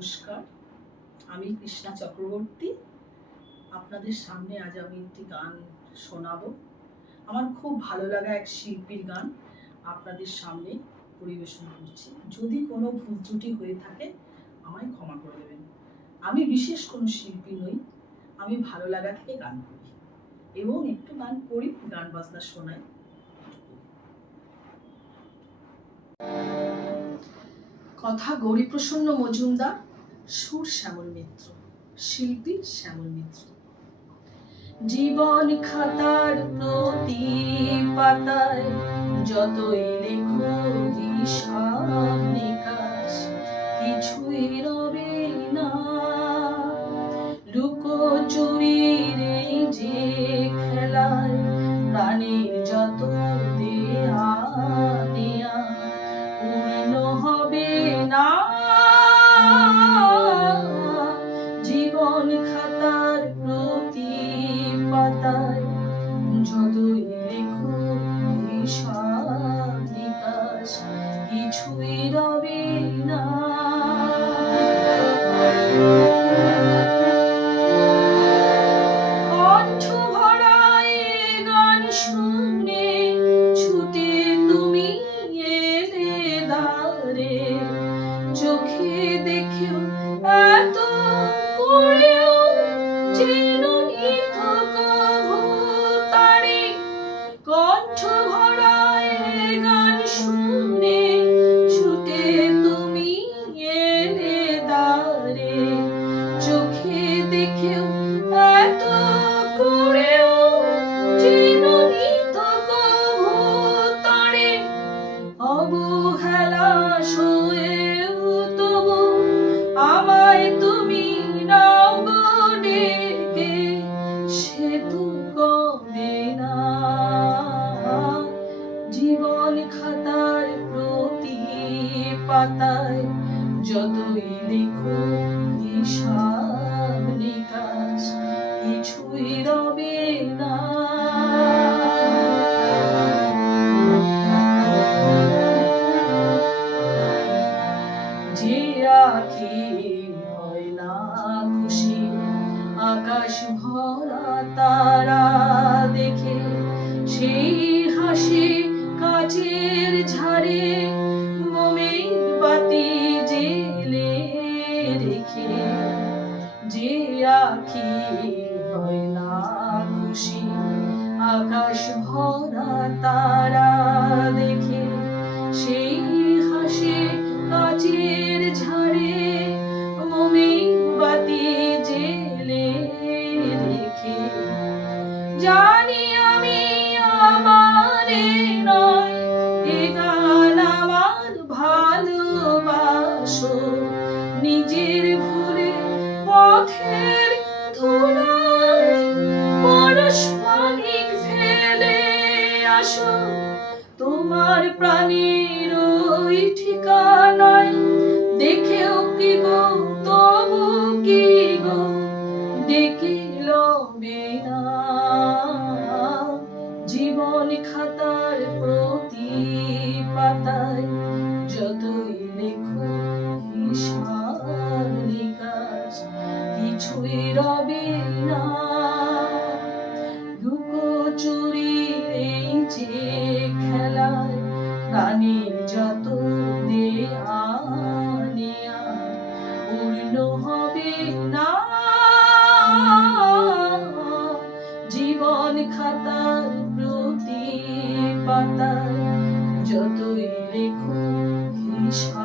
নমস্কার, আমি কৃষ্ণা চক্রবর্তী। আপনাদের সামনে আজ আমি একটি গান শোনাবো। আমার খুব ভালো লাগা এক শিল্পীর গান আপনাদের সামনে পরিবেশন করছি। যদি কোনো ভুল ত্রুটি হয়ে থাকে আমায় ক্ষমা করে দেবেন। আমি বিশেষ কোনো শিল্পী নই, আমি ভালো লাগা থেকে গান করি এবং একটু গান করি, গান বাজনা শোনাই। কথা গৌরীপ্রসন্ন মজুমদার, সুর শ্যামল মিত্র, শিল্পী শ্যামল মিত্র। জীবন খাতার প্রতি পাতায় যতই লেখো হিসাব নিকাশ, কিছুই রবে না। লুকোচুরির এই যে খেলায় প্রাণীর যত দেয়া নেয়া পূর্ণ হবে না। জীবন খাতার প্রতি পাতায় যতই লেখো হিসাব নিকাশ, কিছুই রবে না। কণ্ঠ ভরায় গান শুনে ছুটে তুমি এলে দ্বারে, চোখে দেখেও এত করেও চিনুনি তো কভু তারে। কণ্ঠ ভরায় গান শুনে ছুটে তুমি এলে দ্বারে, চোখে দেখেও এত করেও চিনুনি তো কভু তারে। অবহেলা সয়েও তবু আমায় তুমি নাও গো ডেকে, সে তো কবে না। জীবন খাতার প্রতি পাতায় যতই লেখো হিসাব নিকাশ, কিছুই রবে না। যে আঁখি হয় না খুশি আকাশ ভরা তারা দেখে, সেই হাসি কাচের ঝাড়ে মোমের বাতি জেলে রেখে। যে আঁখি হয় না খুশি আকাশ ভরা তারা দেখে, সেই হাসি কাচের ঝাড়ে মোমের বাতি জেলে রেখে। জানি আমি আমারে নয়, এ গান আমার ভালোবাসো। নিজের ভুলে পথের ধুলায় পরশমানিক ফেলে আসো। তোমার প্রাণীর ওই ঠিকানায় দেখেও কি গো তবু কি গো ডেকে লবে না। জীবন খাতার প্রতি পাতায় যতই লেখো হিসাব নিকাশ, কিছুই রবে না। লুকোচুরির এই যে খেলায় প্রাণীর যত দেয়া নেয়া পূর্ণ হবে না। জীবন খাতার প্রতি পাতায় যতই লেখো হিসাব